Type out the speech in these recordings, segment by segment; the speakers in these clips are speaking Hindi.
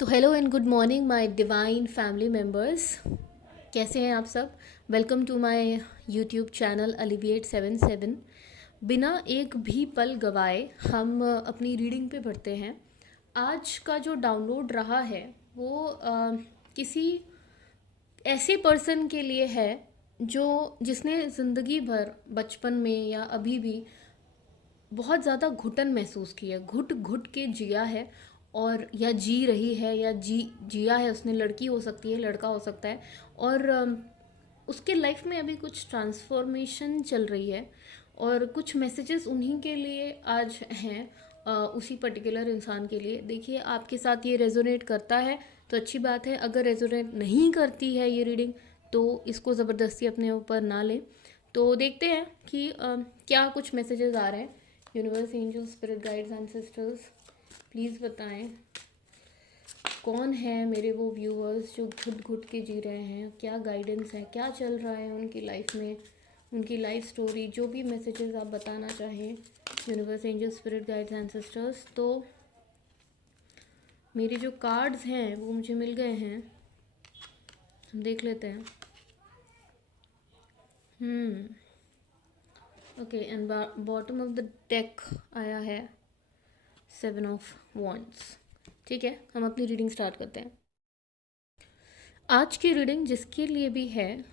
तो hello and good morning my divine family members. कैसे हैं आप सब। Welcome to my YouTube channel Alleviate 77। बिना एक भी पल गवाए हम अपनी रीडिंग पे बढ़ते हैं। आज का जो डाउनलोड रहा है वो किसी ऐसे पर्सन के लिए है जो जिसने ज़िंदगी भर बचपन में या अभी भी बहुत ज़्यादा घुटन महसूस की है, घुट घुट के जिया है। और या जी रही है या जिया है उसने। लड़की हो सकती है, लड़का हो सकता है। और उसके लाइफ में अभी कुछ ट्रांसफॉर्मेशन चल रही है और कुछ मैसेजेस उन्हीं के लिए आज हैं, उसी पर्टिकुलर इंसान के लिए। देखिए, आपके साथ ये रेजोनेट करता है तो अच्छी बात है, अगर रेजोनेट नहीं करती है ये रीडिंग तो इसको ज़बरदस्ती अपने ऊपर ना लें। तो देखते हैं कि क्या कुछ मैसेजेस आ रहे हैं। Universe, angels, spirit guides, ancestors, please बताएं कौन है मेरे वो व्यूअर्स जो घुट घुट के जी रहे हैं। क्या गाइडेंस है, क्या चल रहा है उनकी लाइफ में, उनकी लाइफ स्टोरी, जो भी मैसेजेस आप बताना चाहें। Universe, angels, spirit guides, ancestors. तो मेरे जो कार्ड्स हैं वो मुझे मिल गए हैं, हम देख लेते हैं। Okay, and bottom of the deck आया है 7 ऑफ वॉन्ड्स। ठीक है, हम अपनी रीडिंग स्टार्ट करते हैं। आज की रीडिंग जिसके लिए भी है,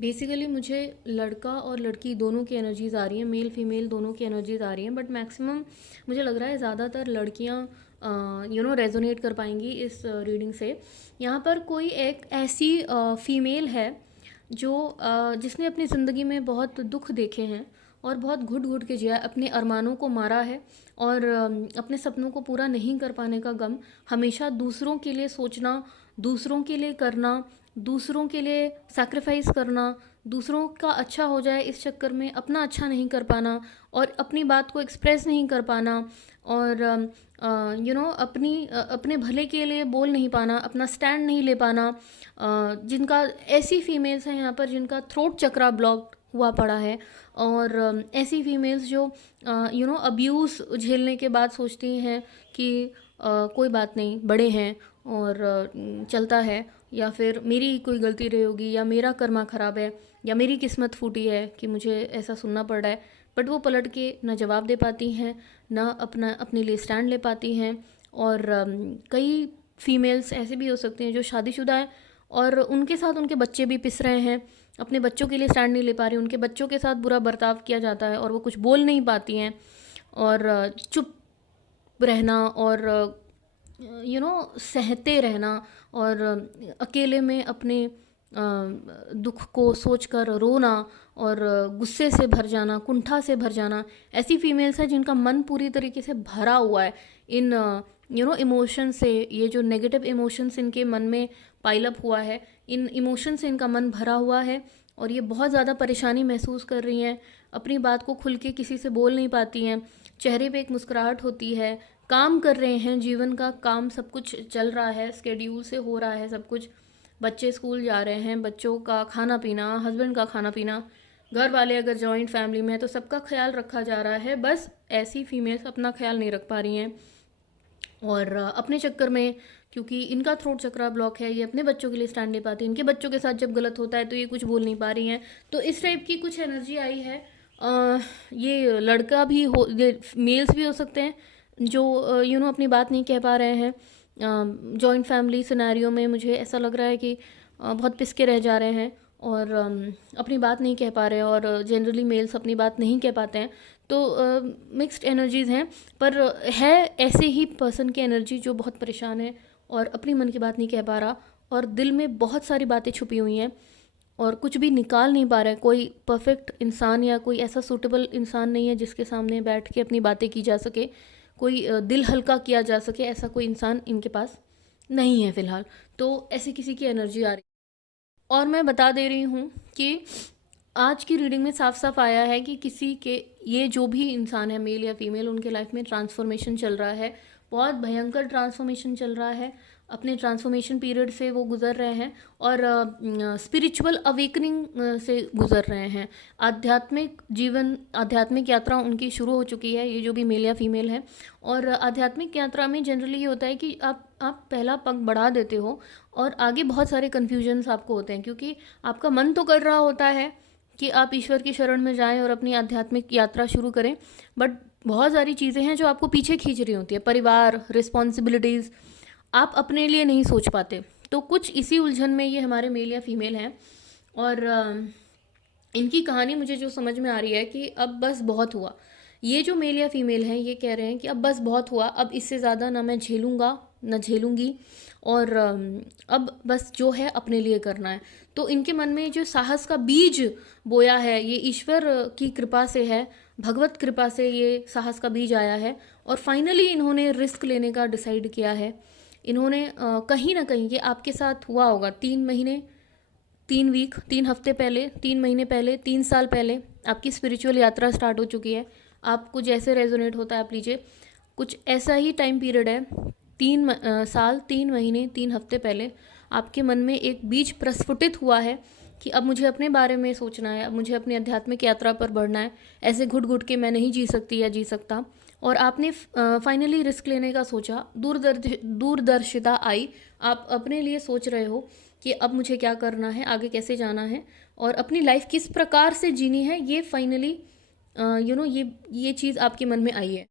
बेसिकली मुझे लड़का और लड़की दोनों की एनर्जीज आ रही हैं, मेल फीमेल दोनों की एनर्जीज आ रही हैं, बट मैक्सिमम मुझे लग रहा है ज़्यादातर लड़कियां रेजोनेट कर पाएंगी इस रीडिंग से। यहाँ पर कोई एक ऐसी फीमेल है जो जिसने अपनी ज़िंदगी में बहुत दुख देखे हैं और बहुत घुट घुट के जिया, अपने अरमानों को मारा है और अपने सपनों को पूरा नहीं कर पाने का गम, हमेशा दूसरों के लिए सोचना, दूसरों के लिए करना, दूसरों के लिए सैक्रिफाइस करना, दूसरों का अच्छा हो जाए इस चक्कर में अपना अच्छा नहीं कर पाना और अपनी बात को एक्सप्रेस नहीं कर पाना और अपने भले के लिए बोल नहीं पाना, अपना स्टैंड नहीं ले पाना। जिनका ऐसी फीमेल्स हैं यहाँ पर जिनका थ्रोट चक्रा ब्लॉक हुआ पड़ा है और ऐसी फीमेल्स जो अब्यूज़ झेलने के बाद सोचती हैं कि कोई बात नहीं, बड़े हैं और चलता है, या फिर मेरी कोई गलती रही होगी, या मेरा कर्मा ख़राब है, या मेरी किस्मत फूटी है कि मुझे ऐसा सुनना पड़ रहा है। बट वो पलट के ना जवाब दे पाती हैं, ना अपने लिए स्टैंड ले पाती हैं। और कई फीमेल्स ऐसे भी हो सकती हैं जो शादीशुदा हैं और उनके साथ उनके बच्चे भी पिस रहे हैं, अपने बच्चों के लिए स्टैंड नहीं ले पा रही, उनके बच्चों के साथ बुरा बर्ताव किया जाता है और वो कुछ बोल नहीं पाती हैं और चुप रहना और सहते रहना और अकेले में अपने दुख को सोचकर रोना और गुस्से से भर जाना, कुंठा से भर जाना। ऐसी फीमेल्स हैं जिनका मन पूरी तरीके से भरा हुआ है इन इमोशन से। ये जो नेगेटिव इमोशंस इनके मन में पाइल अप हुआ है, इन इमोशन से इनका मन भरा हुआ है और ये बहुत ज़्यादा परेशानी महसूस कर रही हैं, अपनी बात को खुल के किसी से बोल नहीं पाती हैं। चेहरे पे एक मुस्कुराहट होती है, काम कर रहे हैं, जीवन का काम सब कुछ चल रहा है, स्केड्यूल से हो रहा है सब कुछ। बच्चे स्कूल जा रहे हैं, बच्चों का खाना पीना, हस्बैंड का खाना पीना, घर वाले अगर जॉइंट फैमिली में है तो सबका ख्याल रखा जा रहा है। बस ऐसी फीमेल्स अपना ख्याल नहीं रख पा रही हैं और अपने चक्कर में, क्योंकि इनका थ्रोट चक्रा ब्लॉक है, ये अपने बच्चों के लिए स्टैंड ले पाती हैं, इनके बच्चों के साथ जब गलत होता है तो ये कुछ बोल नहीं पा रही हैं। तो इस टाइप की कुछ एनर्जी आई है। ये लड़का भी हो, ये मेल्स भी हो सकते हैं जो अपनी बात नहीं कह पा रहे हैं। जॉइंट फैमिली सिनेरियो में मुझे ऐसा लग रहा है कि बहुत पिसके रह जा रहे हैं और अपनी बात नहीं कह पा रहे हैं और जनरली मेल्स अपनी बात नहीं कह पाते हैं। तो मिक्स्ड एनर्जीज़ हैं, पर है ऐसे ही पर्सन की एनर्जी जो बहुत परेशान है और अपनी मन की बात नहीं कह पा रहा और दिल में बहुत सारी बातें छुपी हुई हैं और कुछ भी निकाल नहीं पा रहा है। कोई परफेक्ट इंसान या कोई ऐसा सूटेबल इंसान नहीं है जिसके सामने बैठ के अपनी बातें की जा सके, कोई दिल हल्का किया जा सके, ऐसा कोई इंसान इनके पास नहीं है फ़िलहाल। तो ऐसी किसी की एनर्जी आ रही है। और मैं बता दे रही हूँ कि आज की रीडिंग में साफ साफ आया है कि किसी के, ये जो भी इंसान है, मेल या फीमेल, उनके लाइफ में ट्रांसफॉर्मेशन चल रहा है, बहुत भयंकर ट्रांसफॉर्मेशन चल रहा है अपने ट्रांसफॉर्मेशन पीरियड से वो गुज़र रहे हैं और स्पिरिचुअल अवेकनिंग से गुज़र रहे हैं। आध्यात्मिक यात्रा उनकी शुरू हो चुकी है, ये जो भी मेल या फीमेल है। और आध्यात्मिक यात्रा में जनरली ये होता है कि आप पहला पंख बढ़ा देते हो और आगे बहुत सारे कन्फ्यूजन्स आपको होते हैं, क्योंकि आपका मन तो कर रहा होता है कि आप ईश्वर की शरण में जाएं और अपनी आध्यात्मिक यात्रा शुरू करें, बट बहुत सारी चीज़ें हैं जो आपको पीछे खींच रही होती है, परिवार, रिस्पॉन्सिबिलिटीज़, आप अपने लिए नहीं सोच पाते। तो कुछ इसी उलझन में ये हमारे मेल या फीमेल हैं। और इनकी कहानी मुझे जो समझ में आ रही है कि अब बस बहुत हुआ। ये जो मेल या फीमेल हैं ये कह रहे हैं कि अब बस बहुत हुआ, अब इससे ज़्यादा ना मैं झेलूँगा ना झेलूँगी, और अब बस जो है अपने लिए करना है। तो इनके मन में जो साहस का बीज बोया है, ये ईश्वर की कृपा से है, भगवत कृपा से ये साहस का बीज आया है। और फाइनली इन्होंने रिस्क लेने का डिसाइड किया है। इन्होंने कहीं ना कहीं, ये आपके साथ हुआ होगा 3 महीने, 3 वीक, 3 हफ्ते पहले, 3 महीने पहले, 3 साल पहले आपकी स्पिरिचुअल यात्रा स्टार्ट हो चुकी है। आपको जैसे रेजोनेट होता है आप लीजिए, कुछ ऐसा ही टाइम पीरियड है। 3 साल, 3 महीने, 3 हफ्ते पहले आपके मन में एक बीज प्रस्फुटित हुआ है कि अब मुझे अपने बारे में सोचना है, अब मुझे अपनी आध्यात्मिक यात्रा पर बढ़ना है, ऐसे घुट घुट के मैं नहीं जी सकती या जी सकता। और आपने फाइनली रिस्क लेने का सोचा, दूरदर्शिता आई, आप अपने लिए सोच रहे हो कि अब मुझे क्या करना है, आगे कैसे जाना है और अपनी लाइफ किस प्रकार से जीनी है। ये फाइनली ये चीज़ आपके मन में आई है।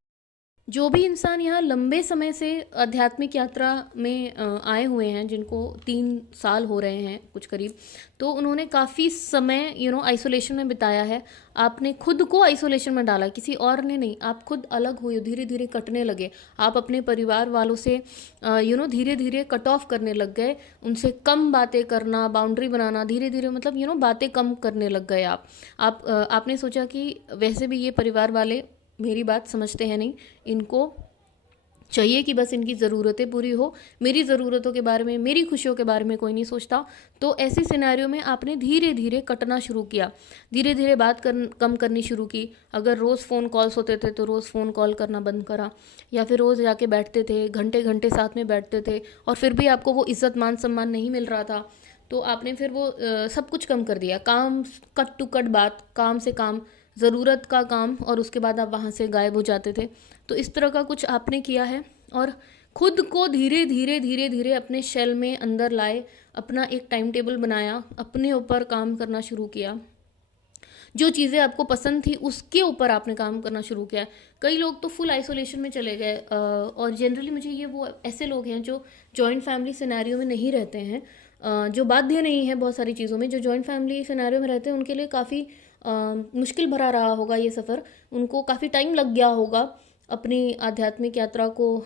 जो भी इंसान यहाँ लंबे समय से आध्यात्मिक यात्रा में आए हुए हैं, जिनको 3 साल हो रहे हैं कुछ करीब, तो उन्होंने काफ़ी समय आइसोलेशन में बिताया है। आपने खुद को आइसोलेशन में डाला, किसी और ने नहीं, आप खुद अलग हुए, धीरे धीरे कटने लगे। आप अपने परिवार वालों से धीरे धीरे कट ऑफ करने लग गए, उनसे कम बातें करना, बाउंड्री बनाना, धीरे धीरे मतलब बातें कम करने लग गए। आपने सोचा कि वैसे भी ये परिवार वाले मेरी बात समझते हैं नहीं, इनको चाहिए कि बस इनकी ज़रूरतें पूरी हो, मेरी ज़रूरतों के बारे में, मेरी खुशियों के बारे में कोई नहीं सोचता। तो ऐसे सिनेरियो में आपने धीरे धीरे कटना शुरू किया, धीरे धीरे कम करनी शुरू की। अगर रोज़ फ़ोन कॉल्स होते थे तो रोज़ फ़ोन कॉल करना बंद करा, या फिर रोज़ जाके बैठते थे, घंटे घंटे साथ में बैठते थे और फिर भी आपको वो इज़्ज़त मान सम्मान नहीं मिल रहा था, तो आपने फिर वो सब कुछ कम कर दिया। काम, कट टू कट बात, काम से काम, ज़रूरत का काम, और उसके बाद आप वहाँ से गायब हो जाते थे। तो इस तरह का कुछ आपने किया है और खुद को धीरे धीरे धीरे धीरे अपने शेल में अंदर लाए, अपना एक टाइम टेबल बनाया, अपने ऊपर काम करना शुरू किया। जो चीज़ें आपको पसंद थी उसके ऊपर आपने काम करना शुरू किया। कई लोग तो फुल आइसोलेशन में चले गए, और जनरली मुझे ये वो ऐसे लोग हैं जो जॉइंट फैमिली सिनेरियो में नहीं रहते हैं, जो बाध्य नहीं है बहुत सारी चीज़ों में। जो जॉइंट फैमिली सिनेरियो में रहते हैं उनके लिए काफ़ी मुश्किल भरा रहा होगा ये सफ़र, उनको काफ़ी टाइम लग गया होगा अपनी आध्यात्मिक यात्रा को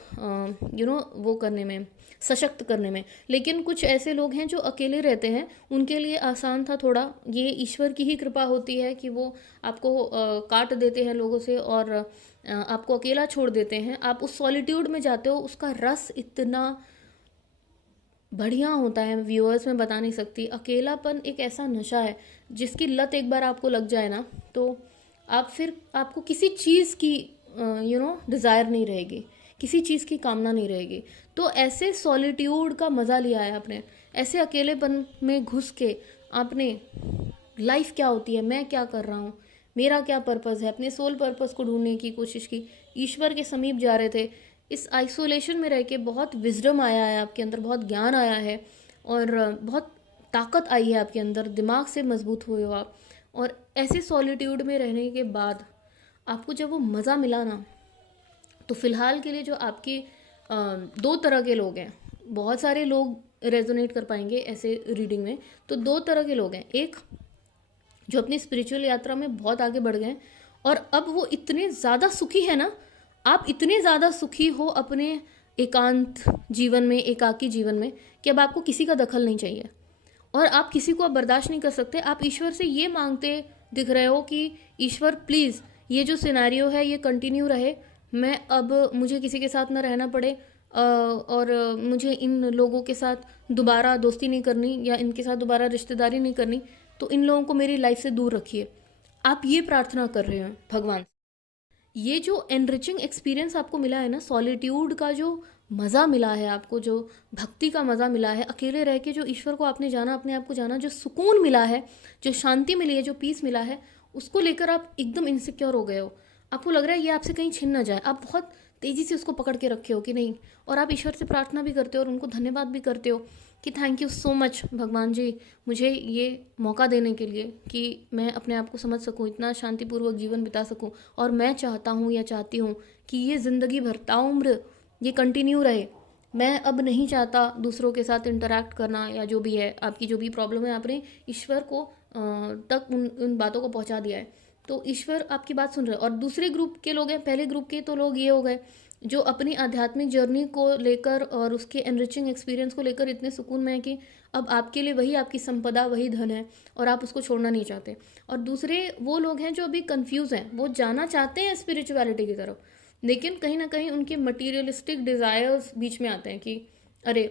वो करने में, सशक्त करने में। लेकिन कुछ ऐसे लोग हैं जो अकेले रहते हैं, उनके लिए आसान था थोड़ा। ये ईश्वर की ही कृपा होती है कि वो आपको काट देते हैं लोगों से और आपको अकेला छोड़ देते हैं। आप उस सॉलिट्यूड में जाते हो, उसका रस इतना बढ़िया होता है, व्यूअर्स में बता नहीं सकती। अकेलापन एक ऐसा नशा है जिसकी लत एक बार आपको लग जाए ना, तो आपको किसी चीज़ की डिज़ायर नहीं रहेगी, किसी चीज़ की कामना नहीं रहेगी। तो ऐसे सॉलिट्यूड का मज़ा लिया है आपने, ऐसे अकेलेपन में घुस के आपने लाइफ क्या होती है, मैं क्या कर रहा हूँ, मेरा क्या पर्पज़ है, अपने सोल पर्पज़ को ढूंढने की कोशिश की, ईश्वर के समीप जा रहे थे। इस आइसोलेशन में रह के बहुत विजडम आया है आपके अंदर, बहुत ज्ञान आया है और बहुत ताकत आई है आपके अंदर, दिमाग से मजबूत हुए हो आप। और ऐसे सॉलिट्यूड में रहने के बाद आपको जब वो मज़ा मिला ना, तो फ़िलहाल के लिए जो आपके 2 तरह के लोग हैं, बहुत सारे लोग रेजोनेट कर पाएंगे ऐसे रीडिंग में। तो 2 तरह के लोग हैं, एक जो अपनी स्पिरिचुअल यात्रा में बहुत आगे बढ़ गए और अब वो इतने ज़्यादा सुखी है ना, आप इतने ज़्यादा सुखी हो अपने एकांत जीवन में, एकाकी जीवन में, कि अब आपको किसी का दखल नहीं चाहिए और आप किसी को अब बर्दाश्त नहीं कर सकते। आप ईश्वर से ये मांगते दिख रहे हो कि ईश्वर प्लीज़ ये जो सिनेरियो है ये कंटिन्यू रहे, मैं अब मुझे किसी के साथ ना रहना पड़े और मुझे इन लोगों के साथ दोबारा दोस्ती नहीं करनी या इनके साथ दोबारा रिश्तेदारी नहीं करनी, तो इन लोगों को मेरी लाइफ से दूर रखिए। आप ये प्रार्थना कर रहे हैं भगवान। ये जो एनरिचिंग एक्सपीरियंस आपको मिला है ना, सॉलिट्यूड का जो मज़ा मिला है आपको, जो भक्ति का मज़ा मिला है, अकेले रह के जो ईश्वर को आपने जाना, अपने आप को जाना, जो सुकून मिला है, जो शांति मिली है, जो पीस मिला है, उसको लेकर आप एकदम इनसिक्योर हो गए हो। आपको लग रहा है ये आपसे कहीं छिन ना जाए। आप बहुत तेज़ी से उसको पकड़ के रखे हो कि नहीं, और आप ईश्वर से प्रार्थना भी करते हो और उनको धन्यवाद भी करते हो कि थैंक यू सो मच भगवान जी, मुझे ये मौका देने के लिए कि मैं अपने आप को समझ सकूं, इतना शांतिपूर्वक जीवन बिता सकूं। और मैं चाहता हूं या चाहती हूं कि ये ज़िंदगी भर ताउम्र ये कंटिन्यू रहे। मैं अब नहीं चाहता दूसरों के साथ इंटरेक्ट करना, या जो भी है आपकी जो भी प्रॉब्लम है, आपने ईश्वर को तक उन बातों को पहुंचा दिया है, तो ईश्वर आपकी बात सुन रहे हैं। और दूसरे ग्रुप के लोग हैं, पहले ग्रुप के तो लोग ये हो गए जो अपनी आध्यात्मिक जर्नी को लेकर और उसके एनरिचिंग एक्सपीरियंस को लेकर इतने सुकून में है कि अब आपके लिए वही आपकी संपदा, वही धन है और आप उसको छोड़ना नहीं चाहते। और दूसरे वो लोग हैं जो अभी कंफ्यूज हैं, वो जाना चाहते हैं स्पिरिचुअलिटी की तरफ, लेकिन कहीं ना कहीं उनके मटीरियलिस्टिक डिज़ायर्स बीच में आते हैं कि अरे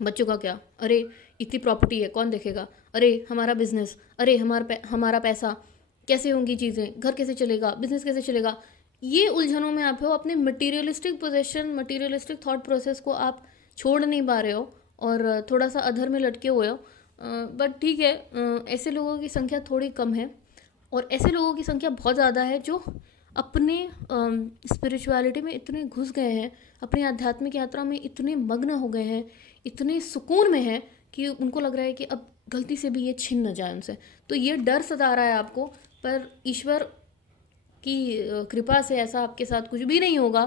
बच्चों का क्या, अरे इतनी प्रॉपर्टी है कौन देखेगा, अरे हमारा बिजनेस, अरे हमारा पैसा, कैसे होंगी चीज़ें, घर कैसे चलेगा, बिजनेस कैसे चलेगा। ये उलझनों में आप हो, अपने materialistic possession, materialistic thought process को आप छोड़ नहीं पा रहे हो और थोड़ा सा अधर में लटके हुए हो। बट ठीक है, ऐसे लोगों की संख्या थोड़ी कम है और ऐसे लोगों की संख्या बहुत ज़्यादा है जो अपने स्पिरिचुअलिटी में इतने घुस गए हैं, अपनी आध्यात्मिक यात्रा में इतने मग्न हो गए हैं, इतने सुकून में हैं कि उनको लग रहा है कि अब गलती से भी ये छिन न जाए उनसे। तो ये डर सता रहा है आपको, पर ईश्वर की कृपा से ऐसा आपके साथ कुछ भी नहीं होगा।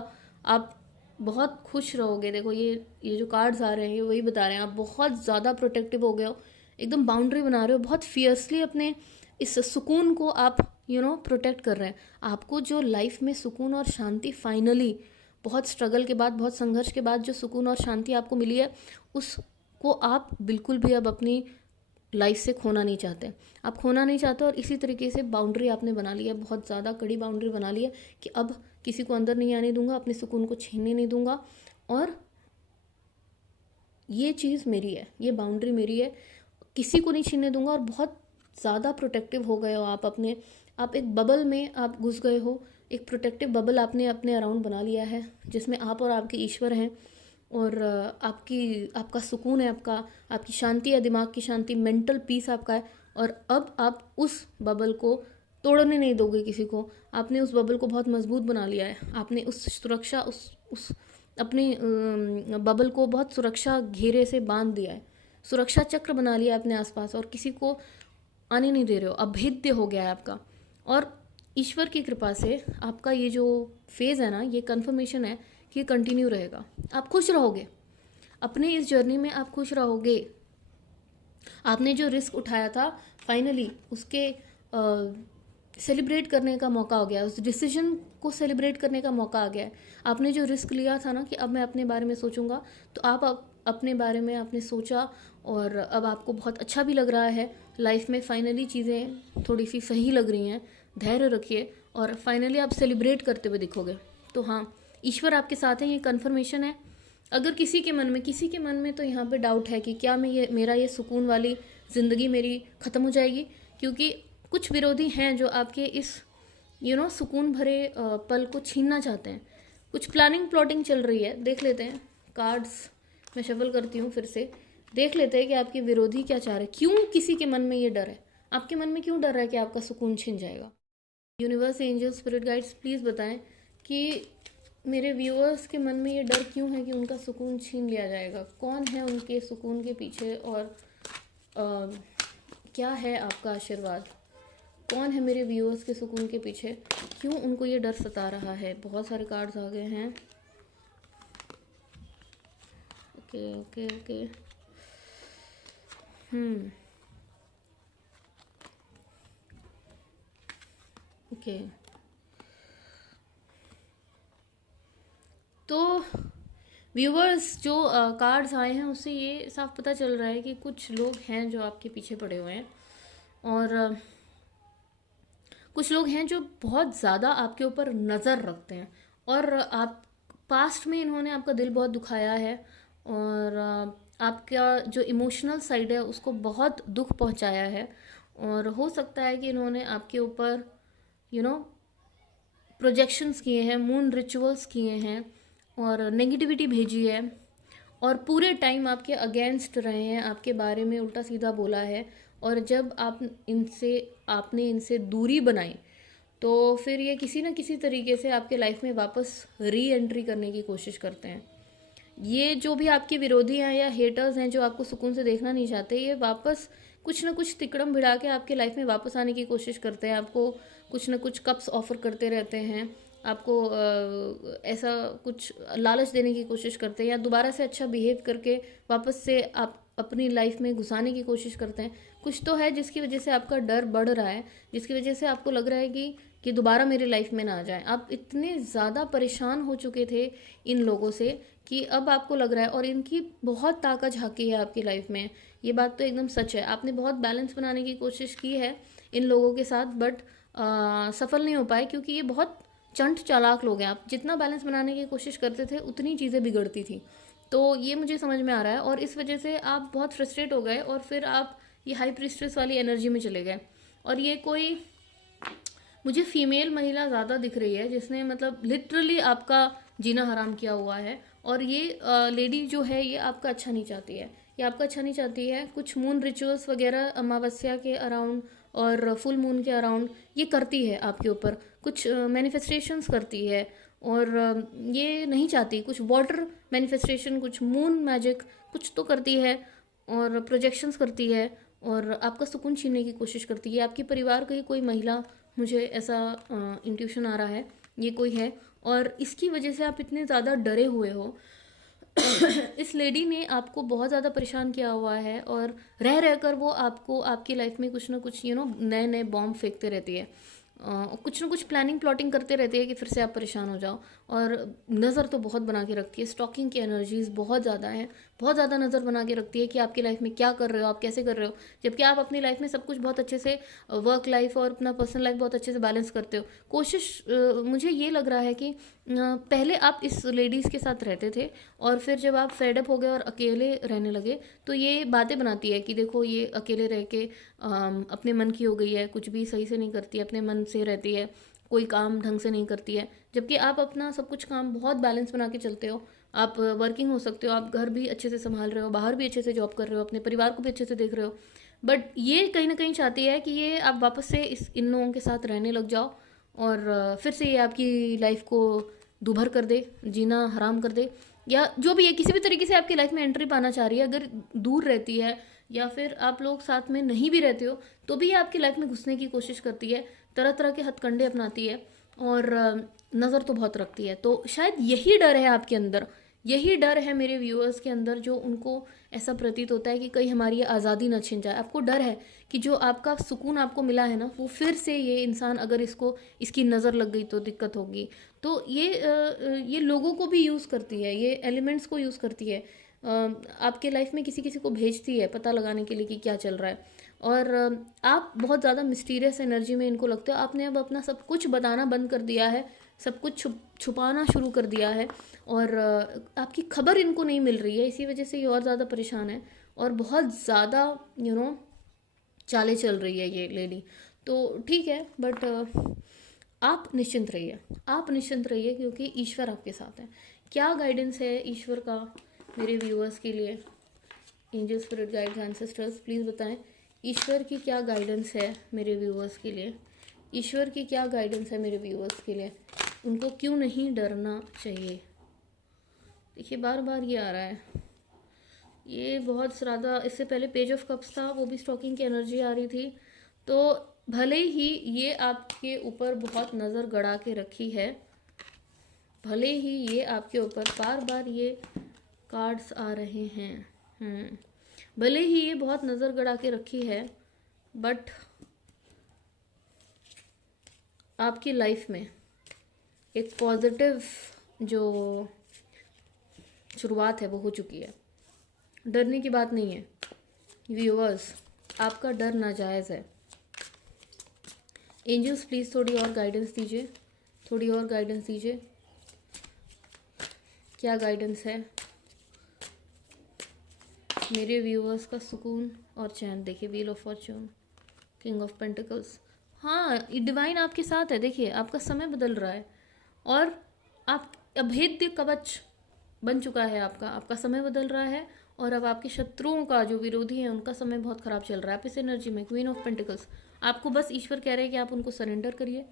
आप बहुत खुश रहोगे। देखो ये जो कार्ड्स आ रहे हैं ये वही बता रहे हैं, आप बहुत ज़्यादा प्रोटेक्टिव हो गए हो, एकदम बाउंड्री बना रहे हो, बहुत फियर्सली अपने इस सुकून को आप प्रोटेक्ट कर रहे हैं। आपको जो लाइफ में सुकून और शांति फाइनली, बहुत स्ट्रगल के बाद, बहुत संघर्ष के बाद जो सुकून और शांति आपको मिली है, उसको आप बिल्कुल भी अब अपनी लाइफ से खोना नहीं चाहते। आप खोना नहीं चाहते और इसी तरीके से बाउंड्री आपने बना ली है, बहुत ज़्यादा कड़ी बाउंड्री बना ली है कि अब किसी को अंदर नहीं आने दूंगा, अपने सुकून को छीनने नहीं दूंगा, और ये चीज़ मेरी है, ये बाउंड्री मेरी है, किसी को नहीं छीनने दूंगा। और बहुत ज़्यादा प्रोटेक्टिव हो गए हो आप अपने, आप एक बबल में आप घुस गए हो, एक प्रोटेक्टिव बबल आपने अपने अराउंड बना लिया है जिसमें आप और आपके ईश्वर हैं, और आपका सुकून है, आपकी शांति है, दिमाग की शांति, मेंटल पीस आपका है। और अब आप उस बबल को तोड़ने नहीं दोगे किसी को। आपने उस बबल को बहुत मजबूत बना लिया है, आपने उस सुरक्षा उस अपने बबल को बहुत सुरक्षा घेरे से बांध दिया है, सुरक्षा चक्र बना लिया है अपने आसपास, और किसी को आने नहीं दे रहे हो, अभेद्य हो गया है आपका। और ईश्वर की कृपा से आपका ये जो फेज़ है ना, ये कन्फर्मेशन है कि कंटिन्यू रहेगा। आप खुश रहोगे अपने इस जर्नी में, आप खुश रहोगे। आपने जो रिस्क उठाया था फाइनली उसके सेलिब्रेट करने का मौका हो गया, उस डिसीजन को सेलिब्रेट करने का मौका आ गया है। आपने जो रिस्क लिया था ना कि अब मैं अपने बारे में सोचूंगा, तो आप अपने बारे में आपने सोचा और अब आपको बहुत अच्छा भी लग रहा है। लाइफ में फाइनली चीज़ें थोड़ी सी सही लग रही हैं। धैर्य रखिए और फाइनली आप सेलिब्रेट करते हुए दिखोगे। तो हाँ, ईश्वर आपके साथ है, ये कन्फर्मेशन है। अगर किसी के मन में तो यहाँ पे डाउट है कि क्या मेरा ये सुकून वाली ज़िंदगी मेरी ख़त्म हो जाएगी, क्योंकि कुछ विरोधी हैं जो आपके इस सुकून भरे पल को छीनना चाहते हैं। कुछ प्लानिंग प्लॉटिंग चल रही है, देख लेते हैं। कार्ड्स मैं शफल करती हूँ फिर से, देख लेते हैं कि आपके विरोधी क्या चाह रहे हैं, क्यों किसी के मन में ये डर है, आपके मन में क्यों डर रहा है कि आपका सुकून छिन जाएगा। Universe, angel, spirit guides, please बताएं कि मेरे व्यूअर्स के मन में ये डर क्यों है कि उनका सुकून छीन लिया जाएगा। कौन है उनके सुकून के पीछे, और क्या है आपका आशीर्वाद। कौन है मेरे व्यूअर्स के सुकून के पीछे, क्यों उनको ये डर सता रहा है। बहुत सारे कार्ड्स आ गए हैं। Okay okay okay, okay. तो व्यूवर्स, जो कार्ड्स आए हैं उससे ये साफ पता चल रहा है कि कुछ लोग हैं जो आपके पीछे पड़े हुए हैं, और कुछ लोग हैं जो बहुत ज़्यादा आपके ऊपर नज़र रखते हैं, और आप पास्ट में इन्होंने आपका दिल बहुत दुखाया है, और आपका जो इमोशनल साइड है उसको बहुत दुख पहुंचाया है। और हो सकता है कि इन्होंने आपके ऊपर प्रोजेक्शंस किए हैं, मून रिचुअल्स किए हैं और नेगेटिविटी भेजी है और पूरे टाइम आपके अगेंस्ट रहे हैं, आपके बारे में उल्टा सीधा बोला है। और जब आपने इनसे दूरी बनाई तो फिर ये किसी ना किसी तरीके से आपके लाइफ में वापस री एंट्री करने की कोशिश करते हैं। ये जो भी आपके विरोधी हैं या हेटर्स हैं जो आपको सुकून से देखना नहीं चाहते, ये वापस कुछ ना कुछ तिकड़म भिड़ा के आपके लाइफ में वापस आने की कोशिश करते हैं। आपको कुछ ना कुछ कप्स ऑफर करते रहते हैं, आपको ऐसा कुछ लालच देने की कोशिश करते हैं या दोबारा से अच्छा बिहेव करके वापस से आप अपनी लाइफ में घुसाने की कोशिश करते हैं। कुछ तो है जिसकी वजह से आपका डर बढ़ रहा है, जिसकी वजह से आपको लग रहा है कि दोबारा मेरी लाइफ में ना आ जाए। आप इतने ज़्यादा परेशान हो चुके थे इन लोगों से कि अब आपको लग रहा है, और इनकी बहुत ताकत झांकी है आपकी लाइफ में। ये बात तो एकदम सच है। आपने बहुत बैलेंस बनाने की कोशिश की है इन लोगों के साथ, बट सफल नहीं हो पाए क्योंकि ये बहुत चंट चालाक लोग हैं। आप जितना बैलेंस बनाने की कोशिश करते थे उतनी चीज़ें बिगड़ती थी। तो ये मुझे समझ में आ रहा है और इस वजह से आप बहुत फ्रस्ट्रेट हो गए और फिर आप ये हाई प्रीस्ट्रेस वाली एनर्जी में चले गए। और ये कोई मुझे फीमेल महिला ज़्यादा दिख रही है जिसने मतलब लिटरली आपका जीना हराम किया हुआ है। और ये लेडी जो है ये आपका अच्छा नहीं चाहती है, ये आपका अच्छा नहीं चाहती है। कुछ मून रिचुअल्स वगैरह अमावस्या के अराउंड और फुल मून के अराउंड ये करती है आपके ऊपर, कुछ मैनिफेस्टेशंस करती है और ये नहीं चाहती। कुछ वाटर मैनिफेस्टेशन, कुछ मून मैजिक कुछ तो करती है और प्रोजेक्शंस करती है और आपका सुकून छीनने की कोशिश करती है। आपके परिवार की कोई महिला, मुझे ऐसा इंट्यूशन आ रहा है, ये कोई है और इसकी वजह से आप इतने ज़्यादा डरे हुए हो। इस लेडी ने आपको बहुत ज़्यादा परेशान किया हुआ है और रह रहकर वो आपको आपकी लाइफ में कुछ ना कुछ नए नए बॉम्ब फेंकते रहती है। कुछ ना कुछ प्लानिंग प्लॉटिंग करते रहती है कि फिर से आप परेशान हो जाओ। और नज़र तो बहुत बना के रखती है, स्टॉकिंग की एनर्जीज बहुत ज़्यादा है, बहुत ज़्यादा नज़र बना के रखती है कि आपकी लाइफ में क्या कर रहे हो, आप कैसे कर रहे हो। जबकि आप अपनी लाइफ में सब कुछ बहुत अच्छे से, वर्क लाइफ और अपना पर्सनल लाइफ बहुत अच्छे से बैलेंस करते हो। कोशिश मुझे ये लग रहा है कि पहले आप इस लेडीज़ के साथ रहते थे और फिर जब आप फेडअप हो गए और अकेले रहने लगे तो ये बातें बनाती है कि देखो ये अकेले रह के अपने मन की हो गई है, कुछ भी सही से नहीं करती है, अपने मन से रहती है, कोई काम ढंग से नहीं करती है। जबकि आप अपना सब कुछ काम बहुत बैलेंस बना के चलते हो। आप वर्किंग हो सकते हो, आप घर भी अच्छे से संभाल रहे हो, बाहर भी अच्छे से जॉब कर रहे हो, अपने परिवार को भी अच्छे से देख रहे हो। बट ये कहीं ना कहीं चाहती है कि ये आप वापस से इन लोगों के साथ रहने लग जाओ और फिर से ये आपकी लाइफ को दुभर कर दे, जीना हराम कर दे, या जो भी है किसी भी तरीके से आपकी लाइफ में एंट्री पाना चाह रही है। अगर दूर रहती है या फिर आप लोग साथ में नहीं भी रहते हो तो भी आपकी लाइफ में घुसने की कोशिश करती है, तरह तरह के हथकंडे अपनाती है और नज़र तो बहुत रखती है। तो शायद यही डर है आपके अंदर, यही डर है मेरे व्यूअर्स के अंदर, जो उनको ऐसा प्रतीत होता है कि कहीं हमारी आज़ादी न छिन जाए। आपको डर है कि जो आपका सुकून आपको मिला है ना, वो फिर से ये इंसान अगर इसकी नज़र लग गई तो दिक्कत होगी। तो ये लोगों को भी यूज़ करती है, ये एलिमेंट्स को यूज़ करती है, आपके लाइफ में किसी किसी को भेजती है पता लगाने के लिए कि क्या चल रहा है। और आप बहुत ज़्यादा मिस्टीरियस एनर्जी में इनको लगते हो। आपने अब अपना सब कुछ बताना बंद कर दिया है, सब कुछ छुपाना शुरू कर दिया है और आपकी खबर इनको नहीं मिल रही है। इसी वजह से ये और ज़्यादा परेशान है और बहुत ज़्यादा चालें चल रही है ये लेडी। तो ठीक है, बट आप निश्चिंत रहिए, आप निश्चिंत रहिए क्योंकि ईश्वर आपके साथ है। क्या गाइडेंस है ईश्वर का मेरे व्यूअर्स के लिए? Angel, spirit guides, ancestors, please बताएं ईश्वर की क्या गाइडेंस है मेरे व्यूअर्स के लिए। ईश्वर की क्या गाइडेंस है मेरे व्यूअर्स के लिए? उनको क्यों नहीं डरना चाहिए? देखिए बार बार ये आ रहा है, ये बहुत ज़्यादा। इससे पहले पेज ऑफ कप्स था, वो भी स्टॉकिंग की एनर्जी आ रही थी। तो भले ही ये आपके ऊपर बहुत नज़र गड़ा के रखी है, भले ही ये आपके ऊपर बार बार ये कार्ड्स आ रहे हैं, भले ही ये बहुत नज़र गड़ा के रखी है, बट आपकी लाइफ में एक पॉजिटिव जो शुरुआत है वो हो चुकी है। डरने की बात नहीं है व्यूअर्स, आपका डर नाजायज़ है। एंजल्स प्लीज़ थोड़ी और गाइडेंस दीजिए, थोड़ी और गाइडेंस दीजिए। क्या गाइडेंस है मेरे व्यूअर्स का? सुकून और चैन। देखिए wheel of Fortune, king of pentacles. हाँ, डिवाइन आपके साथ है। देखिए आपका समय बदल रहा है और आप अभेद्य कवच बन चुका है आपका। आपका समय बदल रहा है और अब आपके शत्रुओं का, जो विरोधी है, उनका समय बहुत खराब चल रहा है। आप इस एनर्जी में क्वीन ऑफ पेंटिकल्स, आपको बस ईश्वर कह रहे हैं कि आप उनको सरेंडर करिए,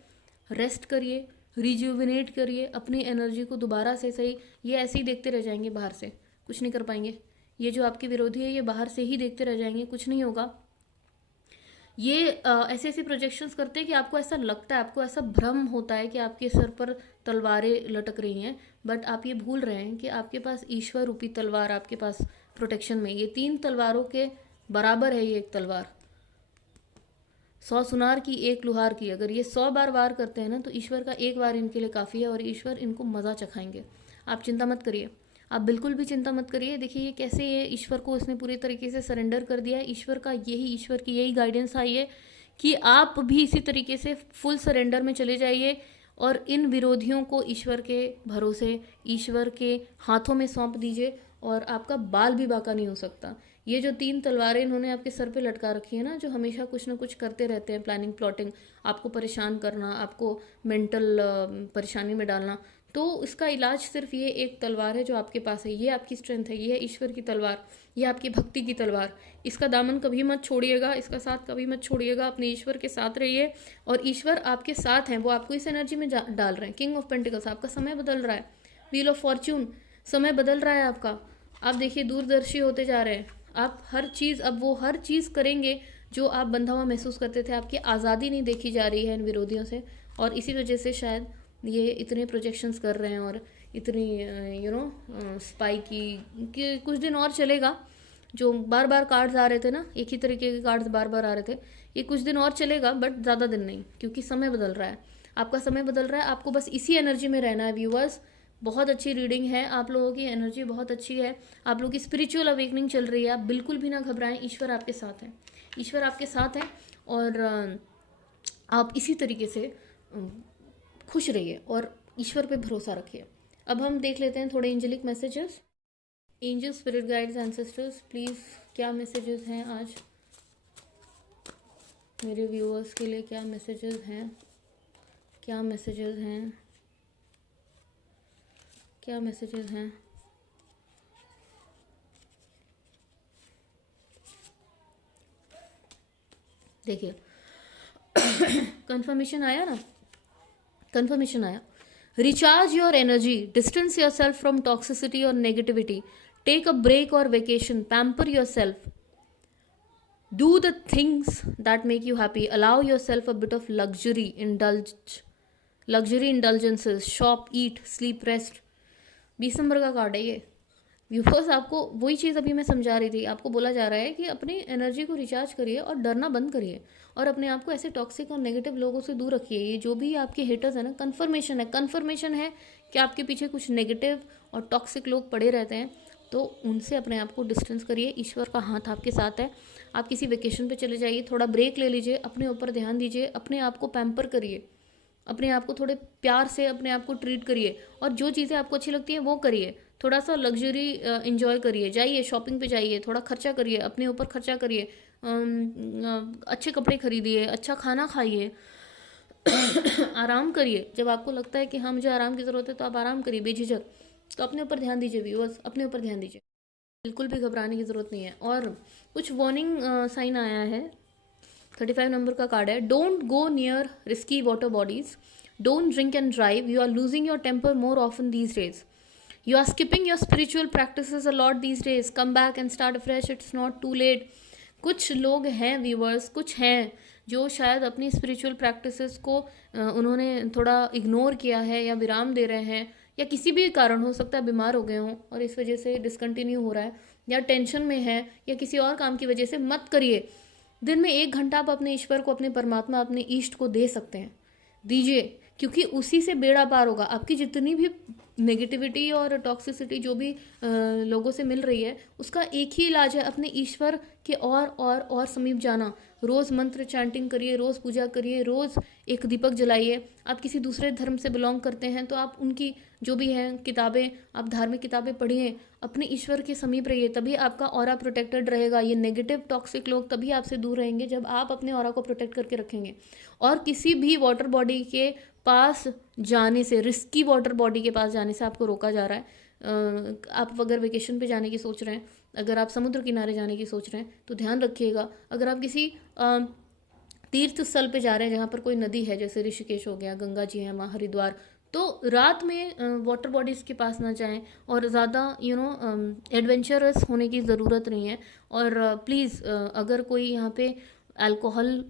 रेस्ट करिए, रिज्यूविनेट करिए अपनी एनर्जी को दोबारा से। सही, ये ऐसे ही देखते रह जाएंगे बाहर से, कुछ नहीं कर पाएंगे। ये जो आपके विरोधी है ये बाहर से ही देखते रह जाएंगे, कुछ नहीं होगा। ये ऐसे ऐसे प्रोजेक्शंस करते हैं कि आपको ऐसा लगता है, आपको ऐसा भ्रम होता है कि आपके सर पर तलवारें लटक रही हैं, बट आप ये भूल रहे हैं कि आपके पास ईश्वर रूपी तलवार आपके पास प्रोटेक्शन में। ये 3 तलवारों के बराबर है ये एक तलवार। 100 सुनार की 1 लुहार की। अगर ये 100 बार वार करते हैं ना तो ईश्वर का एक बार इनके लिए काफ़ी है और ईश्वर इनको मज़ा चखाएंगे। आप चिंता मत करिए, आप बिल्कुल भी चिंता मत करिए। देखिए ये कैसे, ये ईश्वर को उसने पूरी तरीके से सरेंडर कर दिया है। ईश्वर का यही, ईश्वर की यही गाइडेंस आई है कि आप भी इसी तरीके से फुल सरेंडर में चले जाइए और इन विरोधियों को ईश्वर के भरोसे, ईश्वर के हाथों में सौंप दीजिए और आपका बाल भी बाका नहीं हो सकता। ये जो 3 तलवारें इन्होंने आपके सर पे लटका रखी है ना, जो हमेशा कुछ ना कुछ करते रहते हैं, प्लानिंग प्लॉटिंग, आपको परेशान करना, आपको मेंटल परेशानी में डालना, तो इसका इलाज सिर्फ ये एक तलवार है जो आपके पास है। ये आपकी स्ट्रेंथ है, ये है ईश्वर की तलवार, ये आपकी भक्ति की तलवार। इसका दामन कभी मत छोड़िएगा, इसका साथ कभी मत छोड़िएगा, अपने ईश्वर के साथ रहिए और ईश्वर आपके साथ हैं, वो आपको इस एनर्जी में डाल रहे हैं। किंग ऑफ पेंटिकल्स, आपका समय बदल रहा है। व्हील ऑफ फॉर्च्यून, समय बदल रहा है आपका। आप देखिए दूरदर्शी होते जा रहे हैं, आप हर चीज़, अब वो हर चीज़ करेंगे जो आप बंधा हुआ महसूस करते थे। आपकी आज़ादी नहीं देखी जा रही है इन विरोधियों से और इसी वजह से शायद ये इतने प्रोजेक्शंस कर रहे हैं और इतनी स्पाई की कि कुछ दिन और चलेगा। जो बार बार कार्ड्स आ रहे थे ना, एक ही तरीके के कार्ड्स बार बार आ रहे थे, ये कुछ दिन और चलेगा बट ज़्यादा दिन नहीं, क्योंकि समय बदल रहा है, आपका समय बदल रहा है। आपको बस इसी एनर्जी में रहना है व्यूअर्स। बहुत अच्छी रीडिंग है, आप लोगों की एनर्जी बहुत अच्छी है, आप लोगों की स्पिरिचुअल अवेकनिंग चल रही है। आप बिल्कुल भी ना घबराएं, ईश्वर आपके साथ है, ईश्वर आपके साथ है और आप इसी तरीके से खुश रहिए और ईश्वर पे भरोसा रखिए। अब हम देख लेते हैं थोड़े angelic messages. Angel, spirit guides, ancestors, please क्या मैसेजेस हैं आज मेरे व्यूअर्स के लिए? क्या मैसेजेस हैं, क्या मैसेजेस हैं, क्या मैसेजेस हैं? देखिए कंफर्मेशन आया ना, कंफर्मेशन आया। Recharge your energy, distance yourself from toxicity और नेगेटिविटी, टेक अ ब्रेक और vacation, pamper yourself, do the things that make you happy, allow yourself a bit of luxury indulgences, shop, eat, sleep, rest. 20 number का कार्ड है ये। व्यूअर्स, आपको वही चीज़ अभी मैं समझा रही थी, आपको बोला जा रहा है कि अपनी एनर्जी को रिचार्ज करिए और डरना बंद करिए और अपने आप को ऐसे टॉक्सिक और नेगेटिव लोगों से दूर रखिए। ये जो भी आपके हेटर्स हैं ना, कन्फर्मेशन है कि आपके पीछे कुछ नेगेटिव और टॉक्सिक लोग पड़े रहते हैं, तो उनसे अपने आप को डिस्टेंस करिए। ईश्वर का हाथ आपके साथ है। आप किसी वेकेशन पे चले जाइए, थोड़ा ब्रेक ले लीजिए, अपने ऊपर ध्यान दीजिए, अपने आप को पैम्पर करिए, अपने आप को थोड़े प्यार से अपने आप को ट्रीट करिए और जो चीज़ें आपको अच्छी लगती हैं वो करिए। थोड़ा सा लग्जरी इंजॉय करिए, जाइए शॉपिंग पे जाइए, थोड़ा खर्चा करिए, अपने ऊपर खर्चा करिए, अच्छे कपड़े खरीदिए, अच्छा खाना खाइए, आराम करिए। जब आपको लगता है कि हाँ मुझे आराम की ज़रूरत है तो आप आराम करिए बेझिझक। तो अपने ऊपर ध्यान दीजिए व्यूअर्स, अपने ऊपर ध्यान दीजिए, बिल्कुल भी घबराने की ज़रूरत नहीं है। और कुछ वार्निंग साइन आया है। 35 नंबर का कार्ड है। Don't go near risky water bodies, don't drink and drive, you are losing your temper more often these days, you are skipping your spiritual practices a lot these days, come back and start afresh, it's not too late। कुछ लोग हैं व्यूअर्स, कुछ हैं जो शायद अपनी स्पिरिचुअल प्रैक्टिसेस को उन्होंने थोड़ा इग्नोर किया है या विराम दे रहे हैं, या किसी भी कारण, हो सकता है बीमार हो गए हों और इस वजह से डिसकंटिन्यू हो रहा है, या टेंशन में है, या किसी और काम की वजह से। मत करिए। दिन में 1 घंटा आप अपने ईश्वर को, अपने परमात्मा, अपने ईष्ट को दे सकते हैं, दीजिए, क्योंकि उसी से बेड़ा पार होगा। आपकी जितनी भी नेगेटिविटी और टॉक्सिसिटी जो भी लोगों से मिल रही है, उसका एक ही इलाज है, अपने ईश्वर के और समीप जाना। रोज़ मंत्र चैंटिंग करिए, रोज़ पूजा करिए, रोज़ एक दीपक जलाइए। आप किसी दूसरे धर्म से बिलोंग करते हैं तो आप उनकी जो भी हैं किताबें, आप धार्मिक किताबें पढ़िए, अपने ईश्वर के समीप रहिए, तभी आपका ऑरा प्रोटेक्टेड रहेगा। ये नेगेटिव टॉक्सिक लोग तभी आपसे दूर रहेंगे जब आप अपने ऑरा को प्रोटेक्ट करके रखेंगे। और किसी भी वाटर बॉडी के पास जाने से, रिस्की वाटर बॉडी के पास जाने से आपको रोका जा रहा है। आप अगर वेकेशन पे जाने की सोच रहे हैं, अगर आप समुद्र किनारे जाने की सोच रहे हैं तो ध्यान रखिएगा। अगर आप किसी तीर्थ स्थल पे जा रहे हैं जहाँ पर कोई नदी है, जैसे ऋषिकेश हो गया, गंगा जी है वहाँ, हरिद्वार, तो रात में वाटर बॉडीज़ के पास ना जाएं और ज़्यादा एडवेंचरस होने की ज़रूरत नहीं है। और प्लीज़ अगर कोई यहाँ पे अल्कोहल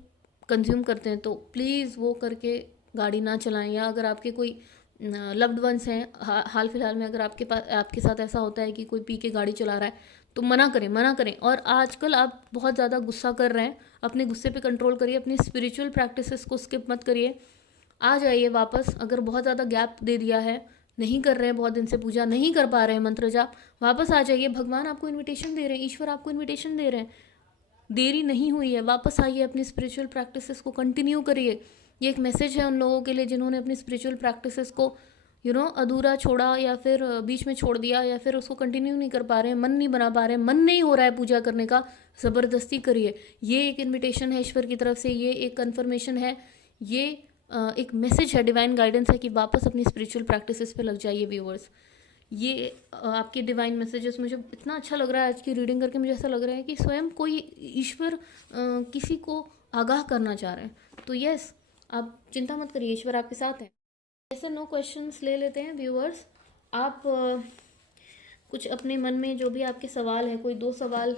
कंज्यूम करते हैं तो प्लीज़ वो करके गाड़ी ना चलाएं। या अगर आपके कोई लव्ड वंस हैं, हाल फिलहाल में अगर आपके साथ ऐसा होता है कि कोई पी के गाड़ी चला रहा है तो मना करें। और आजकल आप बहुत ज़्यादा गुस्सा कर रहे हैं, अपने गुस्से पे कंट्रोल करिए, अपनी स्पिरिचुअल प्रैक्टिसेस को स्किप मत करिए, आ जाइए वापस। अगर बहुत ज़्यादा गैप दे दिया है, नहीं कर रहे हैं, बहुत दिन से पूजा नहीं कर पा रहे हैं, मंत्र जाप, वापस आ जाइए। भगवान आपको इन्विटेशन दे रहे हैं, ईश्वर आपको इन्विटेशन दे रहे हैं, देरी नहीं हुई है, वापस आइए, अपनी स्पिरिचुअल प्रैक्टिसेस को कंटिन्यू करिए। ये एक मैसेज है उन लोगों के लिए जिन्होंने अपनी स्पिरिचुअल प्रैक्टिसेस को अधूरा छोड़ा, या फिर बीच में छोड़ दिया, या फिर उसको कंटिन्यू नहीं कर पा रहे हैं, मन नहीं बना पा रहे हैं, मन नहीं हो रहा है पूजा करने का, ज़बरदस्ती करिए। ये एक इन्विटेशन है ईश्वर की तरफ से, ये एक कन्फर्मेशन है, ये एक मैसेज है, डिवाइन गाइडेंस है कि वापस अपनी स्पिरिचुअल प्रैक्टिसेस पे लग जाइए व्यूअर्स। ये आपके डिवाइन मैसेजेस मुझे इतना अच्छा लग रहा है आज की रीडिंग करके। मुझे ऐसा लग रहा है कि स्वयं कोई ईश्वर किसी को आगाह करना चाह रहे हैं। तो यस, आप चिंता मत करिए, ईश्वर आपके साथ है। ऐसे नो क्वेश्चंस ले लेते हैं व्यूअर्स। आप कुछ अपने मन में जो भी आपके सवाल है, कोई 2 सवाल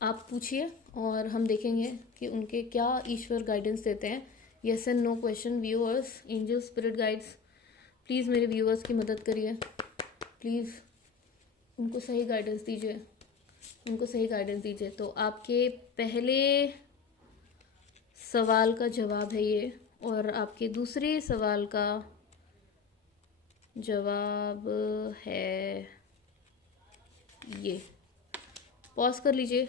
आप पूछिए और हम देखेंगे कि उनके क्या ईश्वर गाइडेंस देते हैं। Yes and no question viewers. Angel spirit guides, please मेरे व्यूअर्स की मदद करिए, प्लीज़ उनको सही गाइडेंस दीजिए, उनको सही गाइडेंस दीजिए। तो आपके पहले सवाल का जवाब है ये, और आपके दूसरे सवाल का जवाब है ये। पॉज कर लीजिए,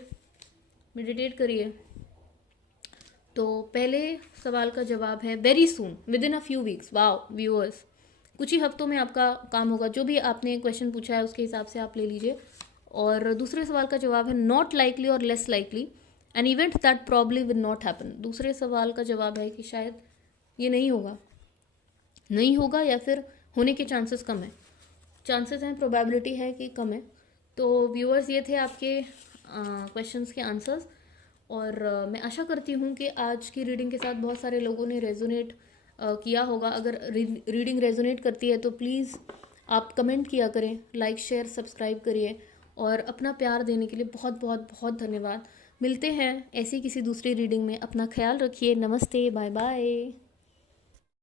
मेडिटेट करिए। तो पहले सवाल का जवाब है very soon, with in a few weeks. Wow viewers, कुछ ही हफ्तों में आपका काम होगा। जो भी आपने क्वेश्चन पूछा है उसके हिसाब से आप ले लीजिए। और दूसरे सवाल का जवाब है नॉट लाइकली और less likely, an event that probably will not happen. दूसरे सवाल का जवाब है कि शायद ये नहीं होगा या फिर होने के चांसेस कम है। चांसेस हैं, प्रोबेबिलिटी है कि कम है। तो व्यूअर्स, ये थे आपके क्वेश्चंस के आंसर्स। और मैं आशा करती हूँ कि आज की रीडिंग के साथ बहुत सारे लोगों ने रेजोनेट किया होगा। अगर रीडिंग रेजोनेट करती है तो प्लीज़ आप कमेंट किया करें, लाइक शेयर सब्सक्राइब करिए। और अपना प्यार देने के लिए बहुत बहुत बहुत धन्यवाद। मिलते हैं ऐसी किसी दूसरी रीडिंग में। अपना ख्याल रखिए। नमस्ते, बाय बाय।